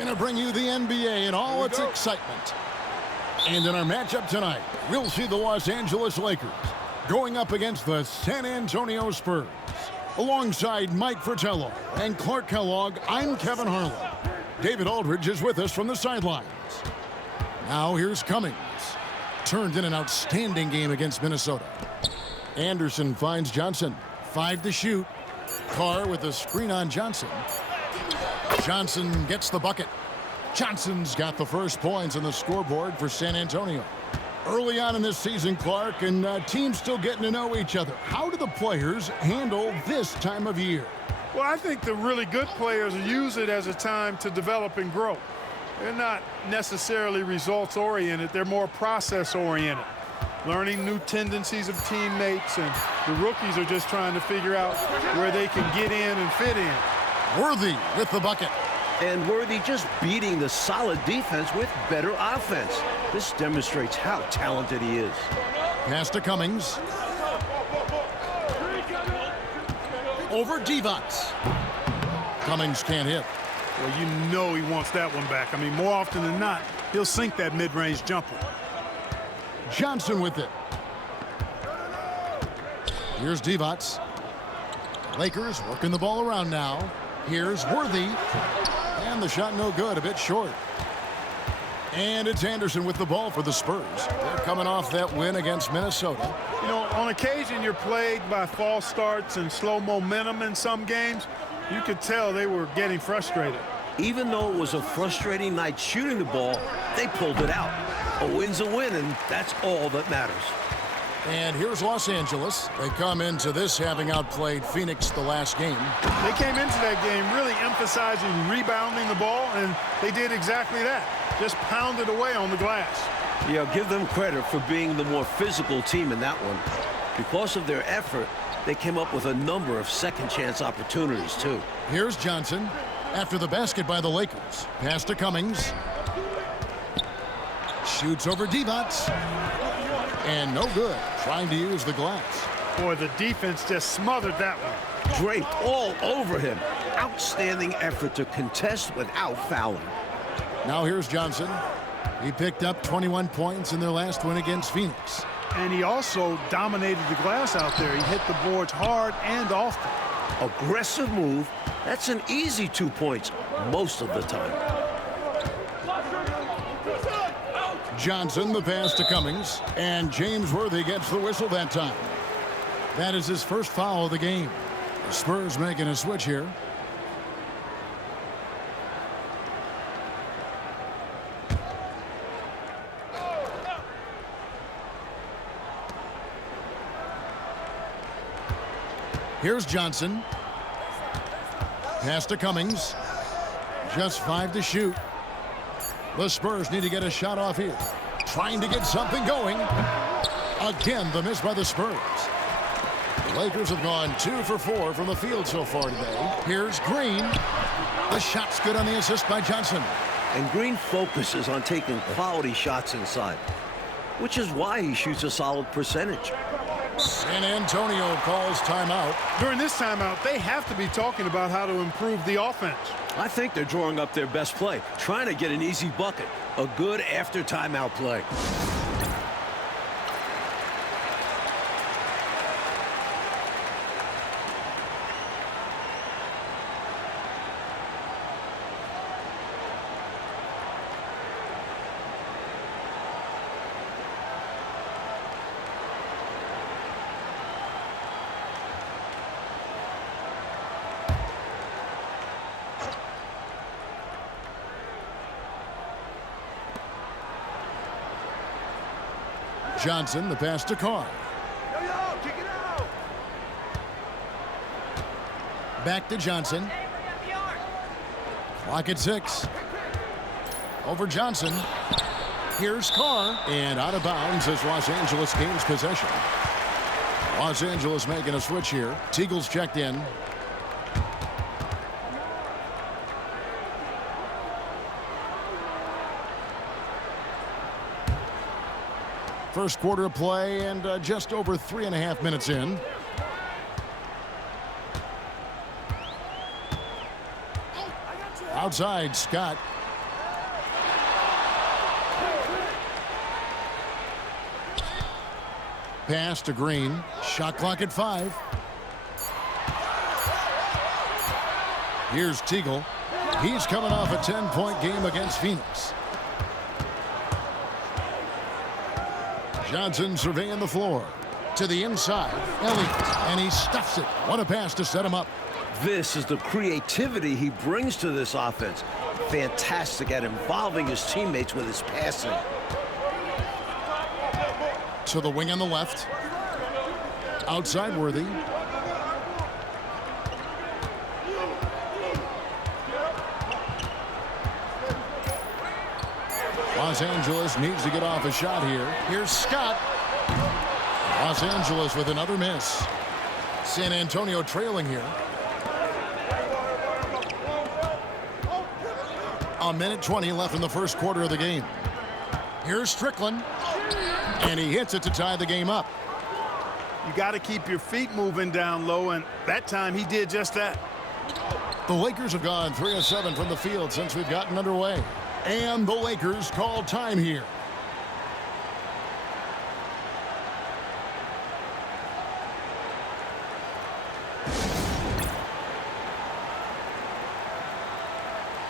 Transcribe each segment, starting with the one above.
Gonna bring you the NBA and all its excitement. And in our matchup tonight, we'll see the Los Angeles Lakers going up against the San Antonio Spurs. Alongside Mike Fratello and Clark Kellogg, I'm Kevin Harlan. David Aldridge is with us from the sidelines. Now here's Cummings. Turned in an outstanding game against Minnesota. Anderson finds Johnson. 5 to shoot. Carr with a screen on Johnson. Johnson gets the bucket. Johnson's got the first points on the scoreboard for San Antonio. Early on in this season, Clark, and teams still getting to know each other. How do the players handle this time of year? Well, I think the really good players use it as a time to develop and grow. They're not necessarily results-oriented. They're more process-oriented, learning new tendencies of teammates, and the rookies are just trying to figure out where they can get in and fit in. Worthy with the bucket. And Worthy just beating the solid defense with better offense. This demonstrates how talented he is. Pass to Cummings. Over Divac. Cummings can't hit. Well, you know he wants that one back. I mean, more often than not, he'll sink that mid-range jumper. Johnson with it. Here's Divac. Lakers working the ball around now. Here's Worthy. And the shot no good, a bit short. And it's Anderson with the ball for the Spurs. They're coming off that win against Minnesota. You know, on occasion you're plagued by false starts and slow momentum in some games. You could tell they were getting frustrated. Even though it was a frustrating night shooting the ball, they pulled it out. A win's a win, and that's all that matters. And here's Los Angeles. They come into this having outplayed Phoenix the last game. They came into that game really emphasizing rebounding the ball, and they did exactly that. Just pounded away on the glass. Yeah, give them credit for being the more physical team in that one. Because of their effort, they came up with a number of second-chance opportunities, too. Here's Johnson after the basket by the Lakers. Pass to Cummings. Shoots over Divac. And no good. Trying to use the glass. Boy, the defense just smothered that one. Draped all over him. Outstanding effort to contest without fouling. Now here's Johnson. He picked up 21 points in their last win against Phoenix. And he also dominated the glass out there. He hit the boards hard and often. Aggressive move. That's an easy 2 points most of the time. Johnson, the pass to Cummings, and James Worthy gets the whistle that time. That is his first foul of the game. The Spurs making a switch here. Here's Johnson. Pass to Cummings. Just 5 to shoot. The Spurs need to get a shot off here. Trying to get something going. Again, the miss by the Spurs. The Lakers have gone 2 for 4 from the field so far today. Here's Green. The shot's good on the assist by Johnson. And Green focuses on taking quality shots inside, which is why he shoots a solid percentage. San Antonio calls timeout. During this timeout, they have to be talking about how to improve the offense. I think they're drawing up their best play, trying to get an easy bucket. A good after timeout play. Johnson, the pass to Carr. Back to Johnson. Clock at 6. Over Johnson. Here's Carr. And out of bounds as Los Angeles gains possession. Los Angeles making a switch here. Teagle's checked in. First quarter of play and just over 3.5 minutes in. Outside, Scott. pass to Green. Shot clock at 5. Here's Teagle. He's coming off a 10-point game against Phoenix. Johnson surveying the floor. To the inside. Elliott. And he stuffs it. What a pass to set him up. This is the creativity he brings to this offense. Fantastic at involving his teammates with his passing. To the wing on the left. Outside Worthy. Los Angeles needs to get off a shot here. Here's Scott. Los Angeles with another miss. San Antonio trailing here. A minute 20 left in the first quarter of the game. Here's Strickland. And he hits it to tie the game up. You got to keep your feet moving down low, and that time he did just that. The Lakers have gone 3 of 7 from the field since we've gotten underway. And the Lakers call time here.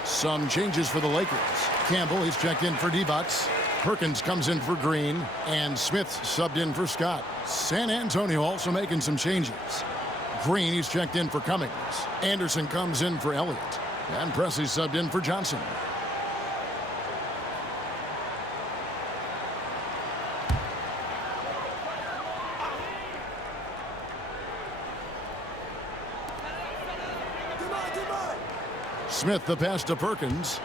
Some changes for the Lakers. Campbell, he's checked in for D-Bucks. Perkins comes in for Green. And Smith subbed in for Scott. San Antonio also making some changes. Green, he's checked in for Cummings. Anderson comes in for Elliott. And Presley subbed in for Johnson. Smith the pass to Perkins.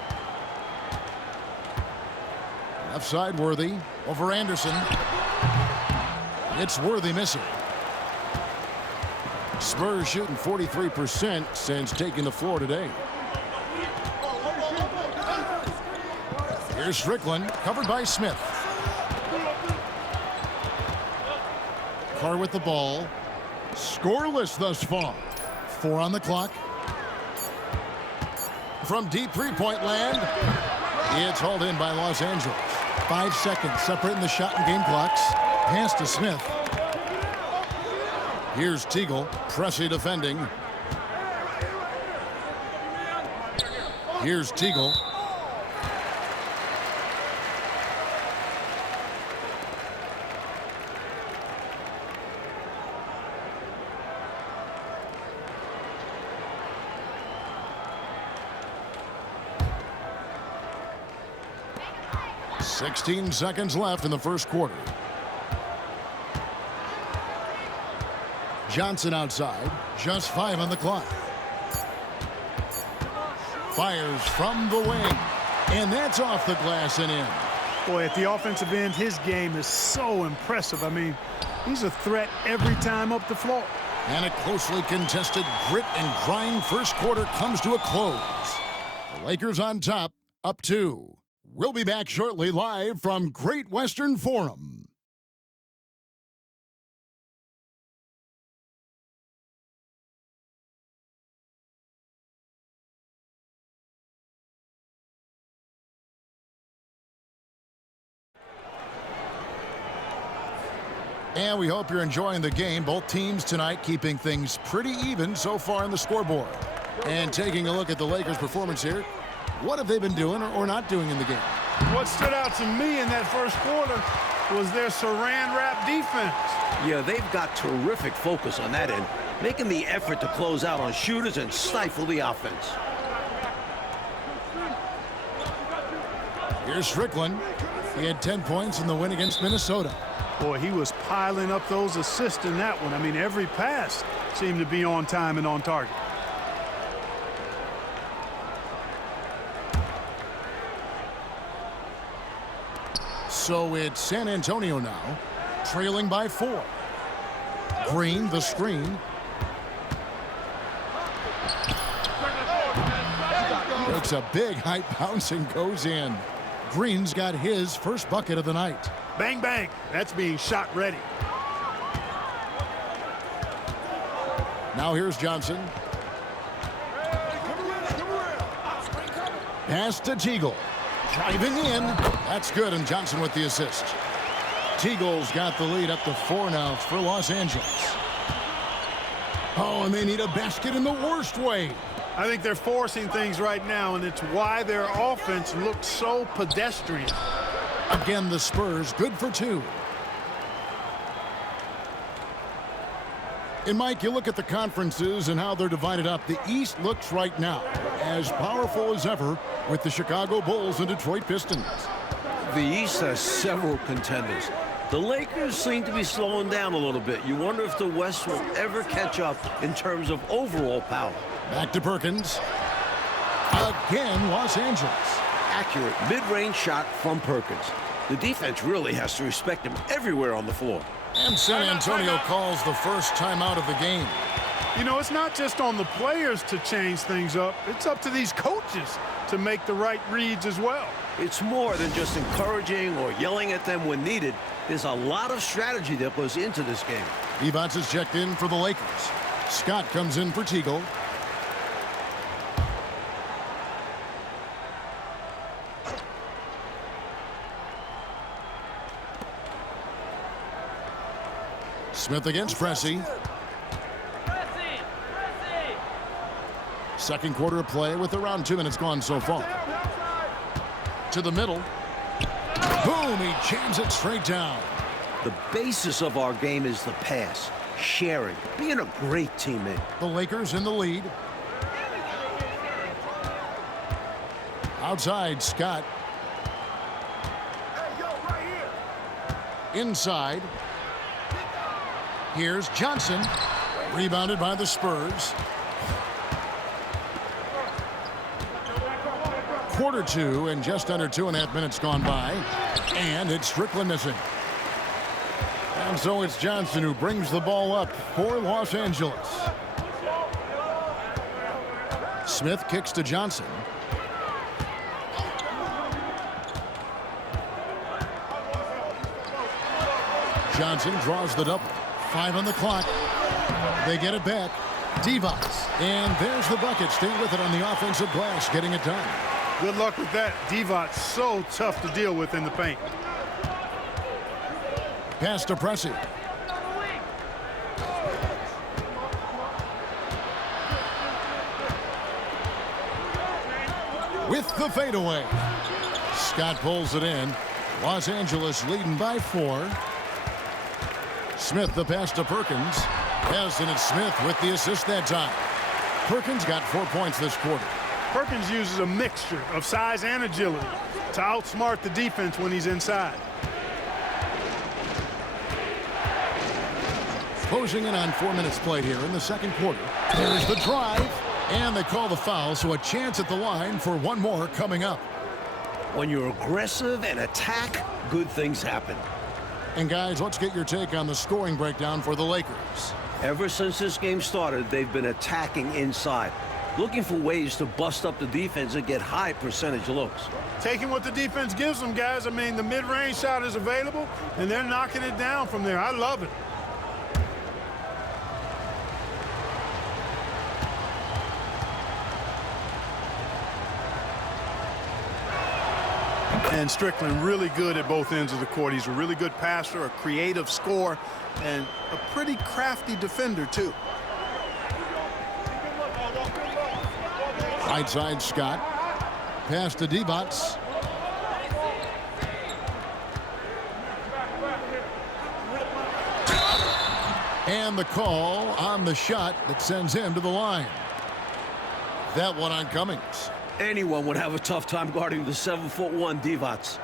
Left side Worthy over Anderson. It's Worthy missing. Spurs shooting 43% since taking the floor today. Here's Strickland, covered by Smith. Carr with the ball. Scoreless thus far. 4 on the clock. From deep three-point land, it's hauled in by Los Angeles. 5 seconds separating the shot and game clocks. Pass to Smith. Here's Teagle, Pressey defending. Here's Teagle. "16 seconds left in the first quarter. Johnson outside. Just 5 on the clock. Fires from the wing. And that's off the glass and in. Boy, at the offensive end, his game is so impressive. I mean, he's a threat every time up the floor. And a closely contested grit and grind first quarter comes to a close. The Lakers on top, up 2. We'll be back shortly live from Great Western Forum. And we hope you're enjoying the game. Both teams tonight keeping things pretty even so far in the scoreboard. And taking a look at the Lakers' performance here, what have they been doing or not doing in the game? What stood out to me in that first quarter was their saran wrap defense. Yeah, they've got terrific focus on that end, making the effort to close out on shooters and stifle the offense. Here's Strickland. He had 10 points in the win against Minnesota. Boy, he was piling up those assists in that one. I mean, every pass seemed to be on time and on target. So it's San Antonio now, trailing by 4. Green, the screen. It's a big high bounce and goes in. Green's got his first bucket of the night. Bang, bang. That's being shot ready. Now here's Johnson. Pass to Teagle. Driving in. That's good, and Johnson with the assist. Teagle's got the lead up to 4 now for Los Angeles. Oh, and they need a basket in the worst way. I think they're forcing things right now, and it's why their offense looks so pedestrian. Again, the Spurs good for 2. And Mike, you look at the conferences and how they're divided up. The East looks right now as powerful as ever with the Chicago Bulls and Detroit Pistons. The East has several contenders. The Lakers seem to be slowing down a little bit. You wonder if the West will ever catch up in terms of overall power. Back to Perkins. Again, Los Angeles. Accurate mid-range shot from Perkins. The defense really has to respect him everywhere on the floor. And San Antonio calls the first timeout of the game. You know, it's not just on the players to change things up. It's up to these coaches to make the right reads as well. It's more than just encouraging or yelling at them when needed. There's a lot of strategy that goes into this game. Divac is checked in for the Lakers. Scott comes in for Teagle. Smith against Pressey. Second quarter of play with around 2 minutes gone so far. To the middle. Boom, he jams it straight down. The basis of our game is the pass, sharing, being a great teammate. The Lakers in the lead. Outside, Scott. Inside. Here's Johnson. Rebounded by the Spurs. Quarter 2 and just under 2.5 minutes gone by. And it's Strickland missing. And so it's Johnson who brings the ball up for Los Angeles. Smith kicks to Johnson. Johnson draws the double. 5 on the clock. They get it back. Divac. And there's the bucket. Stay with it on the offensive glass, getting it done. Good luck with that. Divac so tough to deal with in the paint. Pass to Pressey. With the fadeaway. Scott pulls it in. Los Angeles leading by 4. Smith the pass to Perkins. Yes, and it's Smith with the assist that time. Perkins got 4 points this quarter. Perkins uses a mixture of size and agility to outsmart the defense when he's inside. Closing in on 4 minutes played here in the second quarter. There's the drive, and they call the foul, so a chance at the line for one more coming up. When you're aggressive and attack, good things happen. And guys, let's get your take on the scoring breakdown for the Lakers. Ever since this game started, they've been attacking inside, looking for ways to bust up the defense and get high percentage looks. Taking what the defense gives them, guys. I mean, the mid-range shot is available, and they're knocking it down from there. I love it. And Strickland really good at both ends of the court. He's a really good passer, a creative scorer, and a pretty crafty defender, too. Right side, Scott. Pass to Divac. And the call on the shot that sends him to the line. That one on Cummings. Anyone would have a tough time guarding the 7'1" Divac.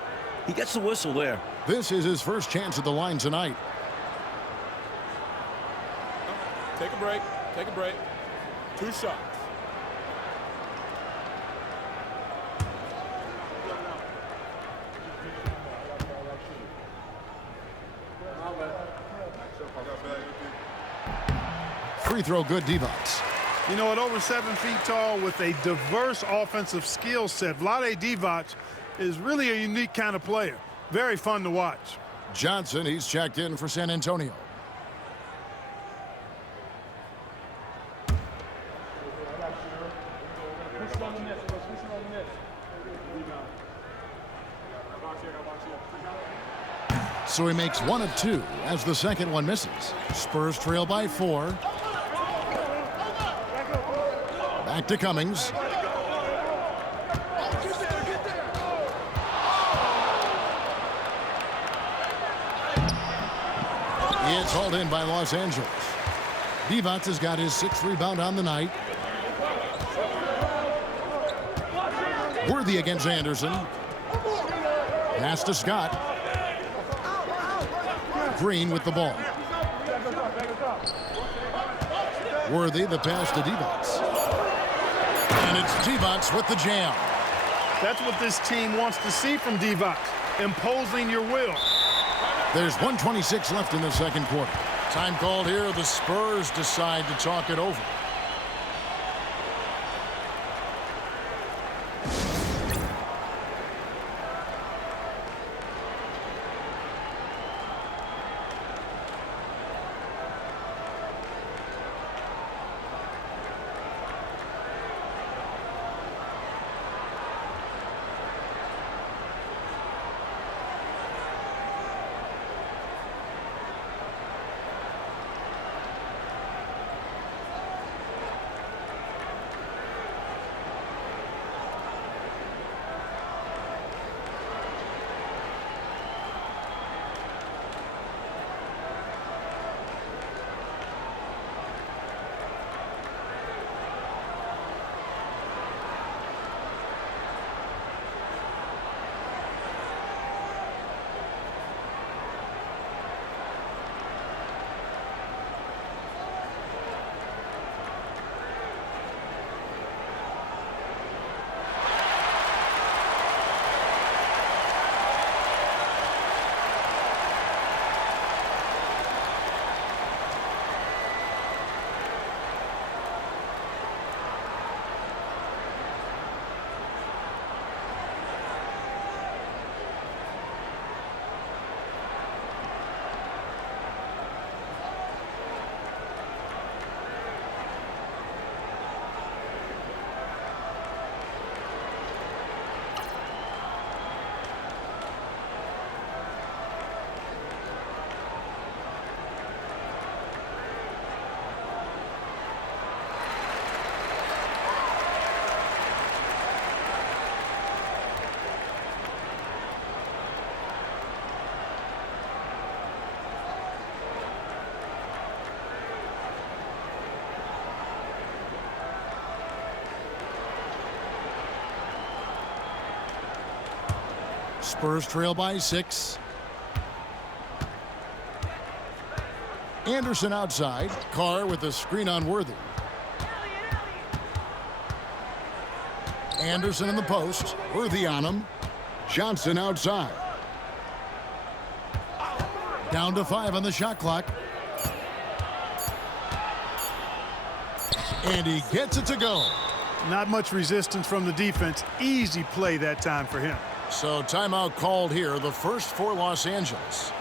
He gets the whistle there. This is his first chance at the line tonight. Take a break. Take a break. 2 shots. Free throw good, Divac. You know, at over 7 feet tall with a diverse offensive skill set, Vlade Divac is really a unique kind of player. Very fun to watch. Johnson, he's checked in for San Antonio. So he makes 1 of 2 as the second one misses. Spurs trail by 4. Back to Cummings. It's hauled in by Los Angeles. Divac has got his 6th rebound on the night. Worthy against Anderson. Pass to Scott. Green with the ball. Worthy, the pass to Divac. And it's Divac with the jam. That's what this team wants to see from Divac, imposing your will. There's 1:26 left in the second quarter. Time called here. The Spurs decide to talk it over. Spurs trail by 6. Anderson outside. Carr with the screen on Worthy. Anderson in the post. Worthy on him. Johnson outside. Down to 5 on the shot clock. And he gets it to go. Not much resistance from the defense. Easy play that time for him. So timeout called here, the first for Los Angeles.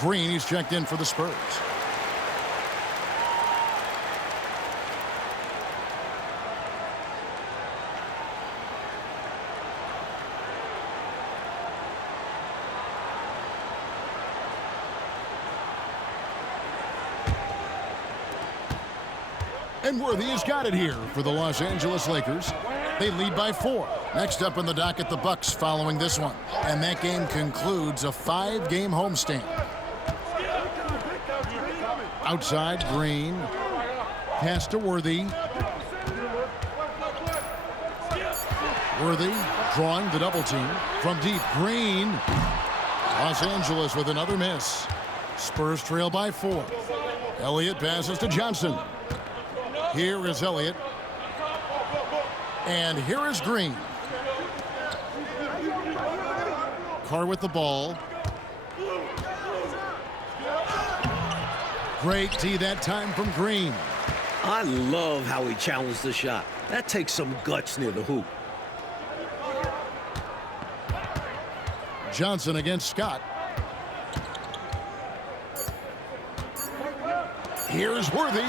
Green, he's checked in for the Spurs. And Worthy has got it here for the Los Angeles Lakers. They lead by 4. Next up in the docket, the Bucks following this one. And that game concludes a 5-game homestand. Outside, Green. Pass to Worthy. Worthy drawing the double team. From deep, Green. Los Angeles with another miss. Spurs trail by 4. Elliott passes to Johnson. Here is Elliott. And here is Green. Carr with the ball. Great D that time from Green. I love how he challenged the shot. That takes some guts near the hoop. Johnson against Scott. Here's Worthy.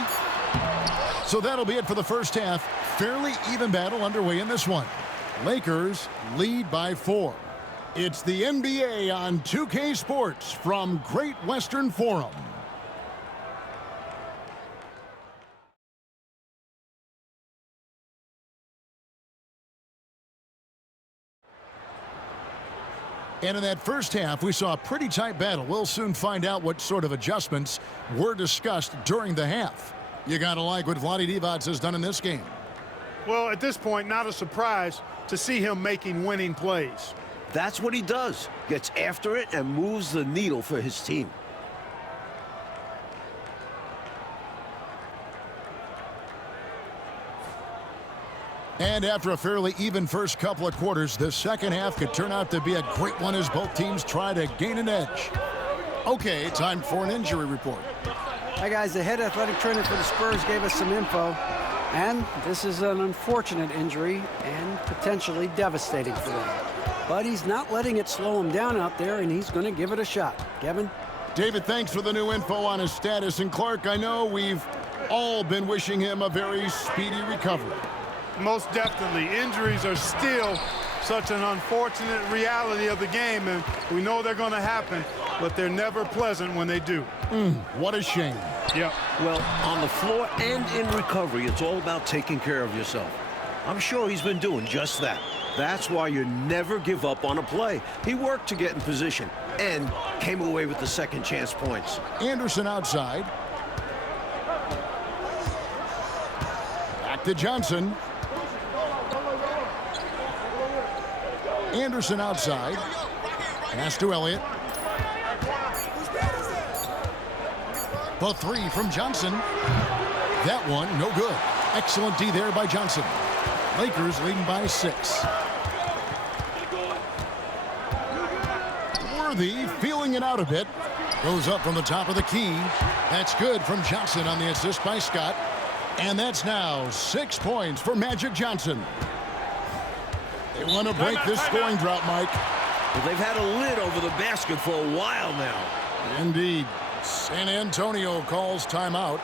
So that'll be it for the first half. Fairly even battle underway in this one. Lakers lead by 4. It's the NBA on 2K Sports from Great Western Forum. And in that first half, we saw a pretty tight battle. We'll soon find out what sort of adjustments were discussed during the half. You got to like what Vlade Divac has done in this game. Well, at this point, not a surprise to see him making winning plays. That's what he does. Gets after it and moves the needle for his team. And after a fairly even first couple of quarters, the second half could turn out to be a great one as both teams try to gain an edge. Okay, time for an injury report. Hi, guys. The head athletic trainer for the Spurs gave us some info. And this is an unfortunate injury and potentially devastating for them. But he's not letting it slow him down out there, and he's going to give it a shot. Kevin? David, thanks for the new info on his status. And Clark, I know we've all been wishing him a very speedy recovery. Most definitely. Injuries are still such an unfortunate reality of the game, and we know they're going to happen, but they're never pleasant when they do. What a shame. Yep. Well, on the floor and in recovery, it's all about taking care of yourself. I'm sure he's been doing just that. That's why you never give up on a play. He worked to get in position and came away with the second chance points. Anderson outside. Back to Johnson. Anderson outside. Pass to Elliott. The 3 from Johnson. That one, no good. Excellent D there by Johnson. Lakers leading by 6. Worthy feeling it out a bit. Goes up from the top of the key. That's good from Johnson on the assist by Scott. And that's now 6 points for Magic Johnson. They want to break this scoring drought, Mike. Well, they've had a lid over the basket for a while now. Indeed. San Antonio calls timeout.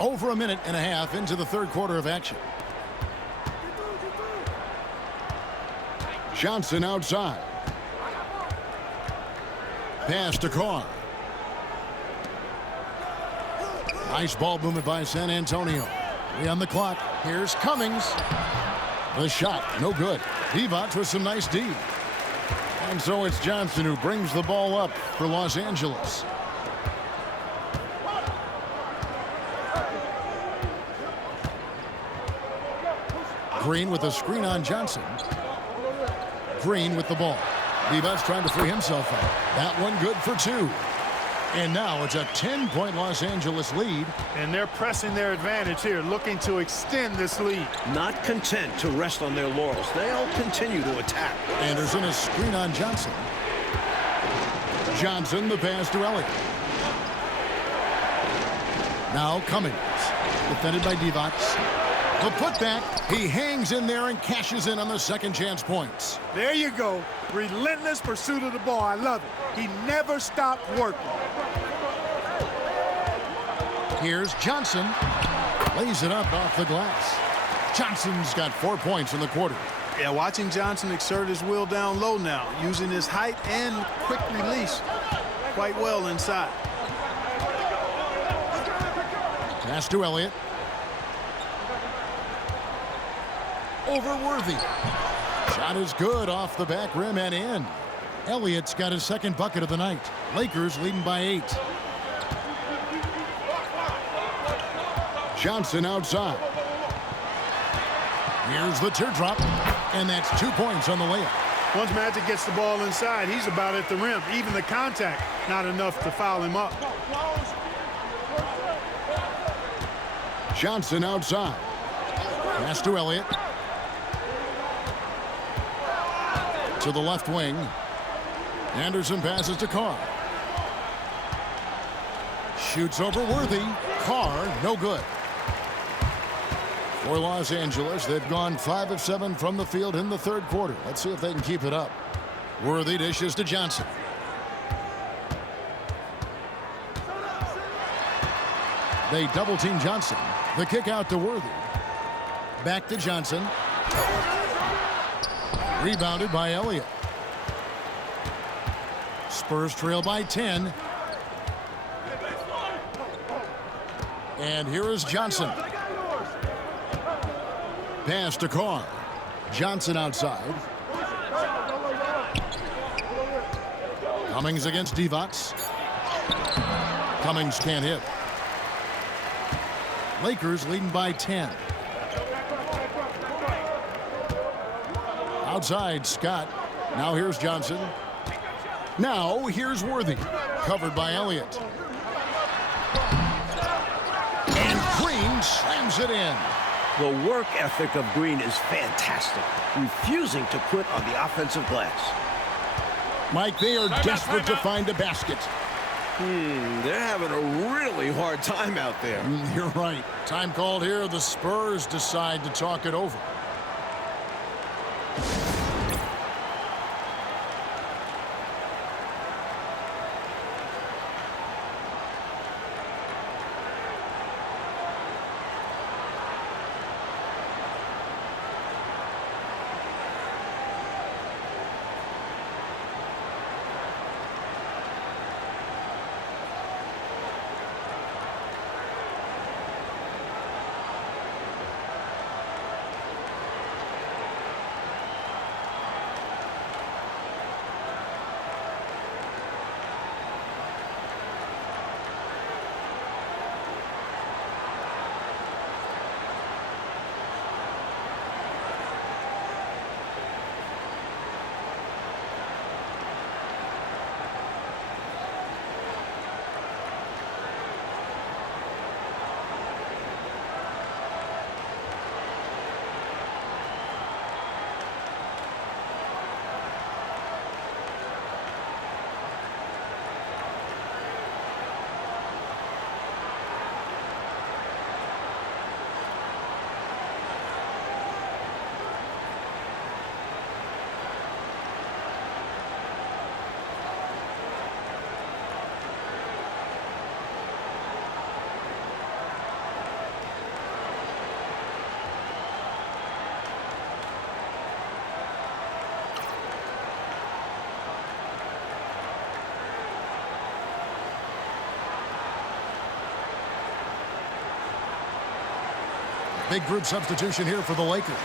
Over a minute and a half into the third quarter of action. Johnson outside. Pass to Carr. Nice ball movement by San Antonio. 3 on the clock. Here's Cummings. The shot, no good. Divac with some nice D. And so it's Johnson who brings the ball up for Los Angeles. Green with a screen on Johnson. Green with the ball. Divac's trying to free himself up. That one good for 2. And now it's a 10-point Los Angeles lead. And they're pressing their advantage here, looking to extend this lead. Not content to rest on their laurels. They'll continue to attack. Anderson is screen on Johnson. Johnson, the pass to Elliott. Now Cummings. Defended by Divac. The putback. He hangs in there and cashes in on the second chance points. There you go. Relentless pursuit of the ball. I love it. He never stopped working. Here's Johnson. Lays it up off the glass. Johnson's got 4 points in the quarter. Yeah, watching Johnson exert his will down low now, using his height and quick release quite well inside. Pass to Elliott. Over Worthy. Shot is good off the back rim and in. Elliott's got his second bucket of the night. Lakers leading by 8. Johnson outside. Here's the teardrop, and that's 2 points on the layup. Once Magic gets the ball inside, he's about at the rim. Even the contact, not enough to foul him up. Johnson outside. Pass to Elliott. To the left wing. Anderson passes to Carr. Shoots over Worthy. Carr, no good. For Los Angeles, they've gone 5 of 7 from the field in the third quarter. Let's see if they can keep it up. Worthy dishes to Johnson. They double team Johnson. The kick out to Worthy. Back to Johnson. Rebounded by Elliott. Spurs trail by 10. And here is Johnson. Pass to Carr. Johnson outside. Cummings against Divac. Cummings can't hit. Lakers leading by 10. Outside, Scott. Now here's Johnson. Now here's Worthy. Covered by Elliott. And Green slams it in. The work ethic of Green is fantastic, refusing to quit on the offensive glass. Mike, they are desperate to find a basket. They're having a really hard time out there. You're right. Time called here. The Spurs decide to talk it over. Big group substitution here for the Lakers.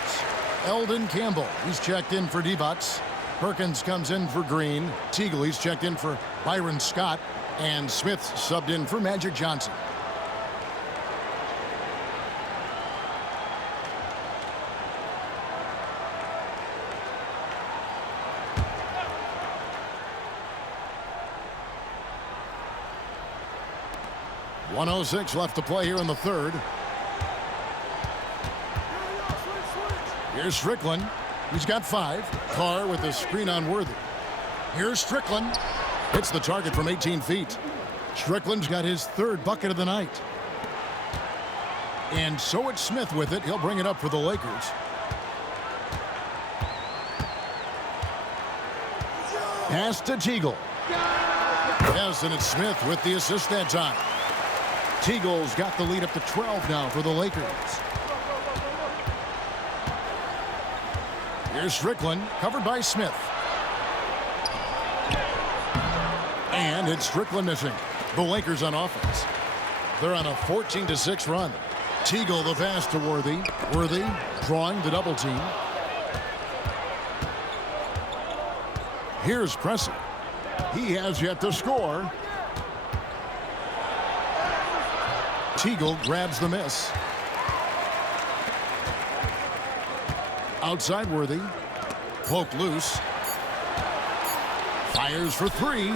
Eldon Campbell, he's checked in for D-Bucks. Perkins comes in for Green. Teagle, he's checked in for Byron Scott. And Smith subbed in for Magic Johnson. .106 left to play here in the third. Here's Strickland. He's got 5. Carr with the screen on Worthy. Here's Strickland. Hits the target from 18 feet. Strickland's got his 3rd bucket of the night. And so it's Smith with it. He'll bring it up for the Lakers. Pass to Teagle. Yes, and it's Smith with the assist that time. Teagle's got the lead up to 12 now for the Lakers. Here's Strickland, covered by Smith. And it's Strickland missing. The Lakers on offense. They're on a 14-6 run. Teagle the pass to Worthy. Worthy drawing the double team. Here's Pressey. He has yet to score. Teagle grabs the miss. Outside Worthy. Cloak loose. Fires for 3.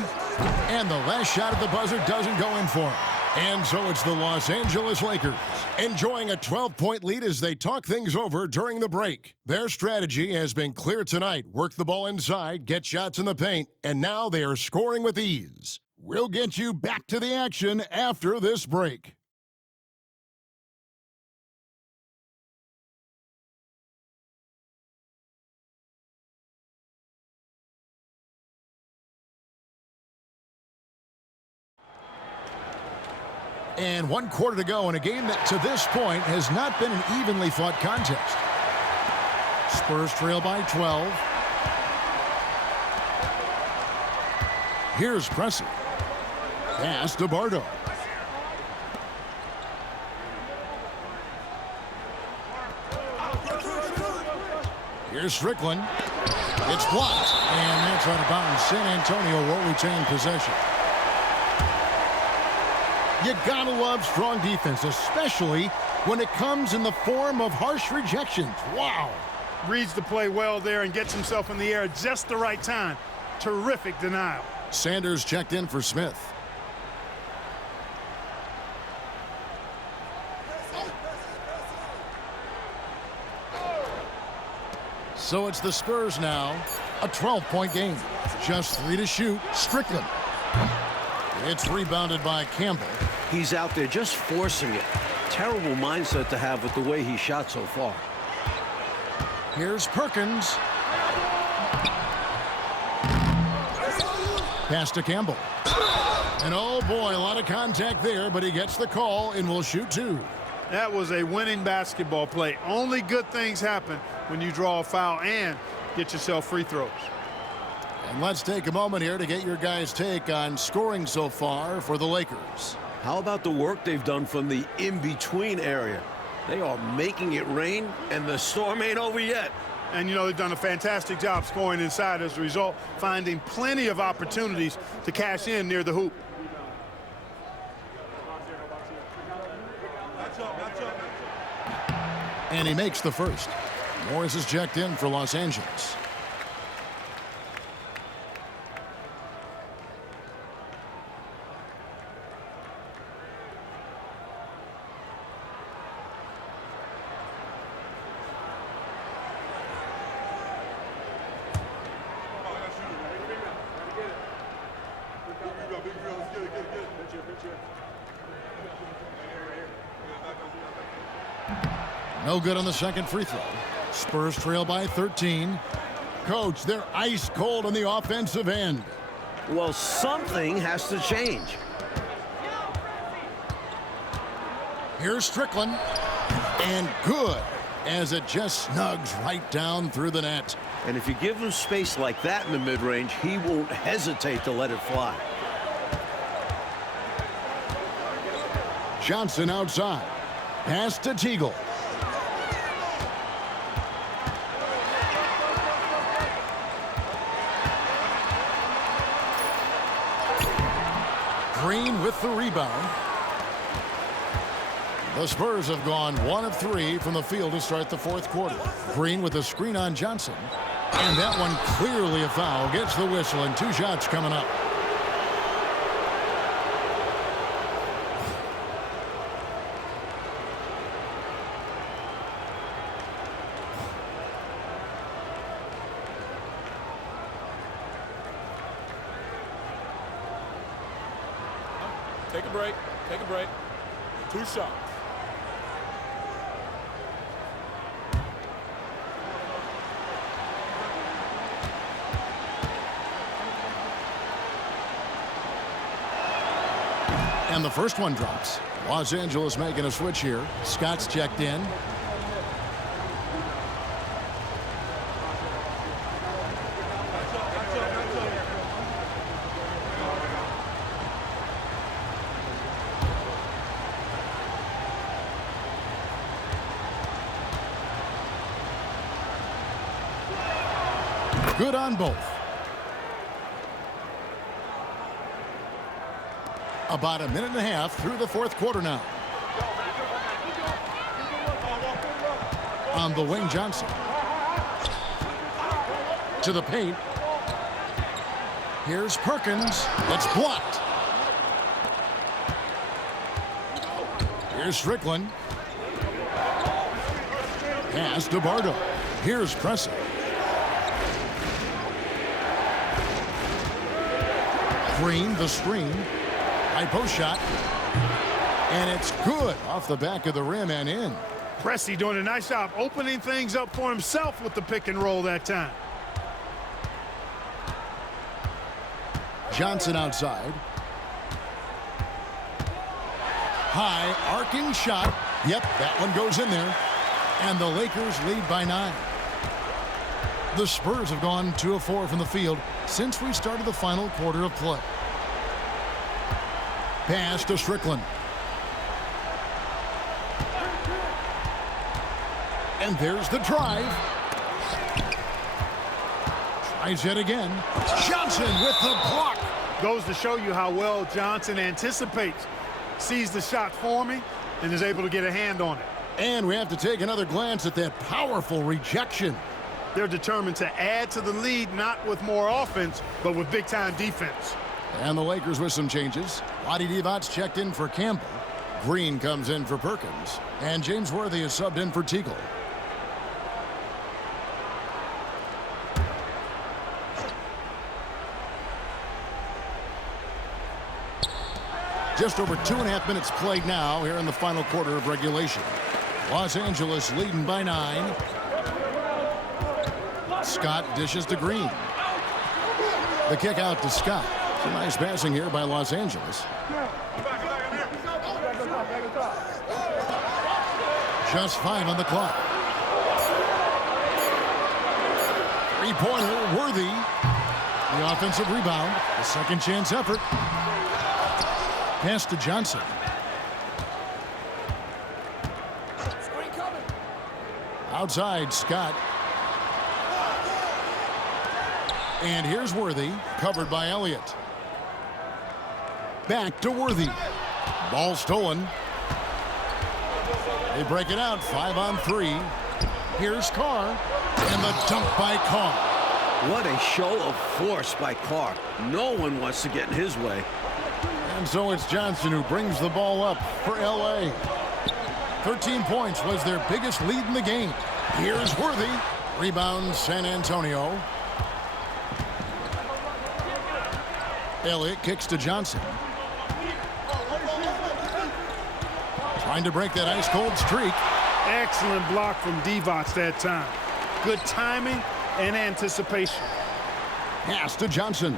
And the last shot at the buzzer doesn't go in for him. And so it's the Los Angeles Lakers enjoying a 12-point lead as they talk things over during the break. Their strategy has been clear tonight. Work the ball inside, get shots in the paint, and now they are scoring with ease. We'll get you back to the action after this break. And 1 quarter to go in a game that to this point has not been an evenly fought contest. Spurs trail by 12. Here's Pressey. Pass to Bardo. Here's Strickland. It's blocked. And that's out of bounds. San Antonio will retain possession. You gotta love strong defense, especially when it comes in the form of harsh rejections. Wow. Reads the play well there and gets himself in the air at just the right time. Terrific denial. Sanders checked in for Smith. So it's the Spurs now. A 12-point game. Just 3 to shoot. Strickland. It's rebounded by Campbell. He's out there just forcing it. Terrible mindset to have with the way he shot so far. Here's Perkins. Pass to Campbell. And oh boy, a lot of contact there, but he gets the call and will shoot 2. That was a winning basketball play. Only good things happen when you draw a foul and get yourself free throws. And let's take a moment here to get your guys' take on scoring so far for the Lakers. How about the work they've done from the in-between area? They are making it rain, and the storm ain't over yet. And, you know, they've done a fantastic job scoring inside as a result, finding plenty of opportunities to cash in near the hoop. And he makes the first. Morris is checked in for Los Angeles. No good on the second free throw. Spurs trail by 13. Coach, they're ice cold on the offensive end. Well, something has to change. Here's Strickland. And good, as it just snugs right down through the net. And if you give him space like that in the mid-range, he won't hesitate to let it fly. Johnson outside. Pass to Teagle. with the rebound. The Spurs have gone 1 of 3 from the field to start the fourth quarter. Green with a screen on Johnson. And that one clearly a foul. Gets the whistle and 2 shots coming up. Take a break. Take a break. 2 shots. And the first one drops. Los Angeles making a switch here. Scott's checked in. Good on both. About a minute and a half through the fourth quarter now. On the wing, Johnson. To the paint. Here's Perkins. It's blocked. Here's Strickland. Pass to Bardo. Here's Presser. Green, the screen. High post shot. And it's good off the back of the rim and in. Pressey doing a nice job opening things up for himself with the pick and roll that time. Johnson outside. High arcing shot. Yep, that one goes in there. And the Lakers lead by 9. The Spurs have gone 2 of 4 from the field since we started the final quarter of play. Pass to Strickland. And there's the drive. Tries it again. Johnson with the block. Goes to show you how well Johnson anticipates. Sees the shot forming and is able to get a hand on it. And we have to take another glance at that powerful rejection. They're determined to add to the lead, not with more offense, but with big-time defense. And the Lakers with some changes. Lottie Divot's checked in for Campbell. Green comes in for Perkins. And James Worthy is subbed in for Teagle. Just over 2.5 minutes played now here in the final quarter of regulation. Los Angeles leading by 9. Scott dishes to Green. The kick out to Scott. Some nice passing here by Los Angeles. Just 5 on the clock. Three-pointer, Worthy. The offensive rebound. The second chance effort. Pass to Johnson. Outside, Scott. And here's Worthy, covered by Elliott. Back to Worthy. Ball stolen. They break it out, 5 on 3. Here's Carr, and the dunk by Carr. What a show of force by Carr. No one wants to get in his way. And so it's Johnson who brings the ball up for L.A. 13 points was their biggest lead in the game. Here's Worthy. Rebound, San Antonio. Elliott kicks to Johnson. Trying to break that ice-cold streak. Excellent block from Divac that time. Good timing and anticipation. Pass to Johnson.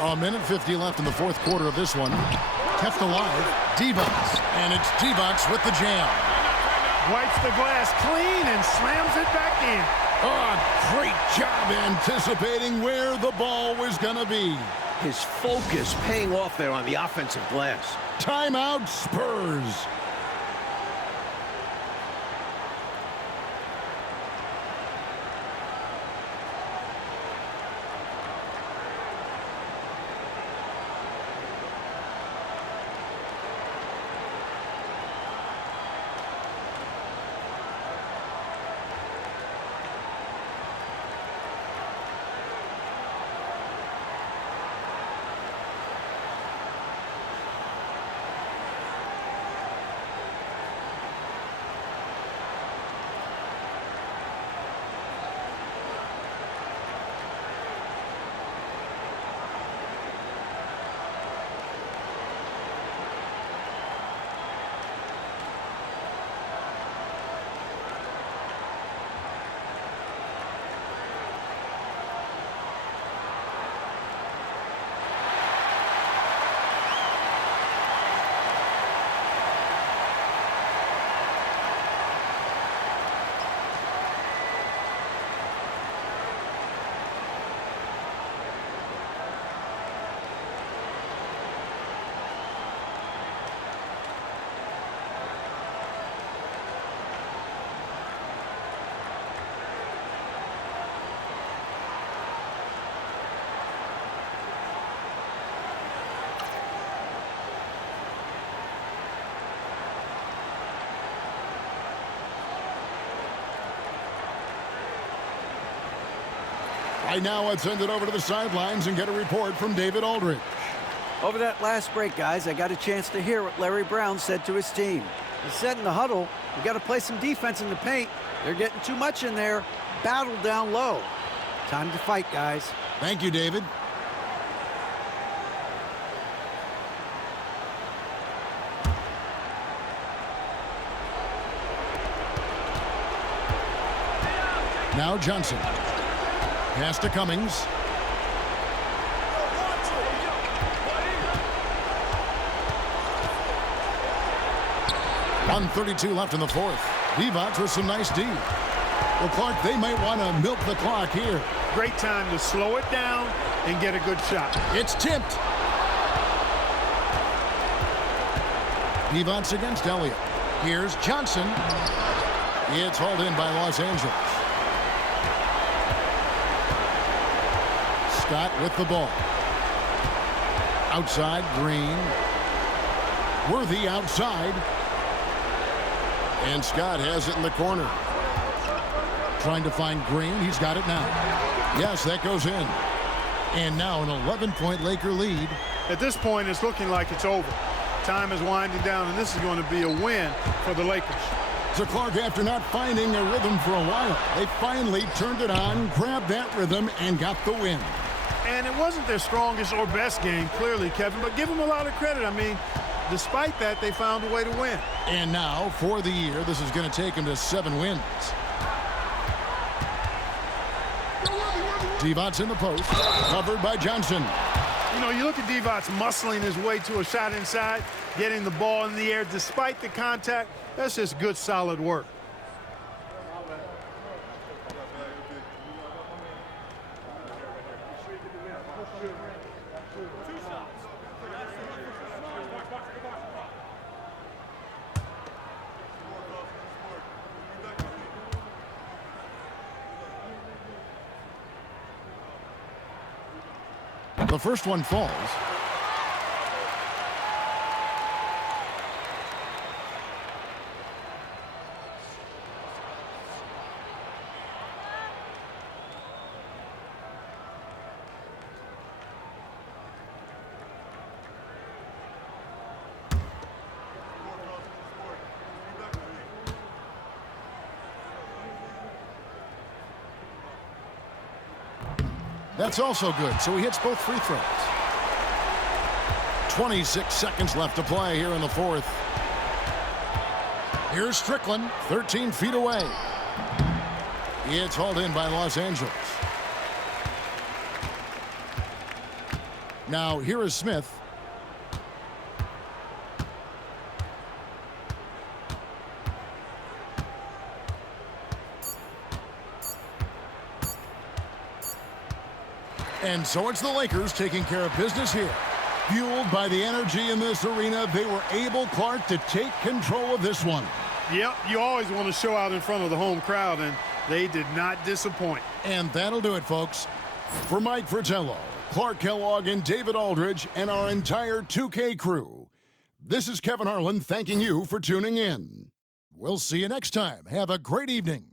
A minute 50 left in the fourth quarter of this one. Kept alive. Divac. And it's Divac with the jam. Wipes the glass clean and slams it back in. Oh, great job anticipating where the ball was going to be. His focus paying off there on the offensive glass. Timeout, Spurs. Right now, let's send it over to the sidelines and get a report from David Aldridge. Over that last break, guys, I got a chance to hear what Larry Brown said to his team. He said in the huddle, we got to play some defense in the paint. They're getting too much in there. Battle down low. Time to fight, guys. Thank you, David. Now Johnson. Pass to Cummings. .132 left in the fourth. Divac with some nice D. Well, Clark, they might want to milk the clock here. Great time to slow it down and get a good shot. It's tipped. Divac against Elliott. Here's Johnson. It's hauled in by Los Angeles. Scott with the ball. Outside, Green. Worthy outside. And Scott has it in the corner. Trying to find Green. He's got it now. Yes, that goes in. And now an 11-point Laker lead. At this point, it's looking like it's over. Time is winding down, and this is going to be a win for the Lakers. So Clark, after not finding a rhythm for a while, they finally turned it on, grabbed that rhythm, and got the win. And it wasn't their strongest or best game, clearly, Kevin, but give them a lot of credit. I mean, despite that, they found a way to win. And now, for the year, this is going to take them to 7 wins. Divac in the post, covered by Johnson. You know, you look at Divac muscling his way to a shot inside, getting the ball in the air despite the contact. That's just good, solid work. The first one falls. That's also good, so he hits both free throws. 26 seconds left to play here in the fourth. Here's Strickland, 13 feet away. It's hauled in by Los Angeles. Now here is Smith. And so it's the Lakers taking care of business here. Fueled by the energy in this arena, they were able, Clark, to take control of this one. Yep, you always want to show out in front of the home crowd, and they did not disappoint. And that'll do it, folks. For Mike Fratello, Clark Kellogg, and David Aldridge, and our entire 2K crew, this is Kevin Harlan thanking you for tuning in. We'll see you next time. Have a great evening.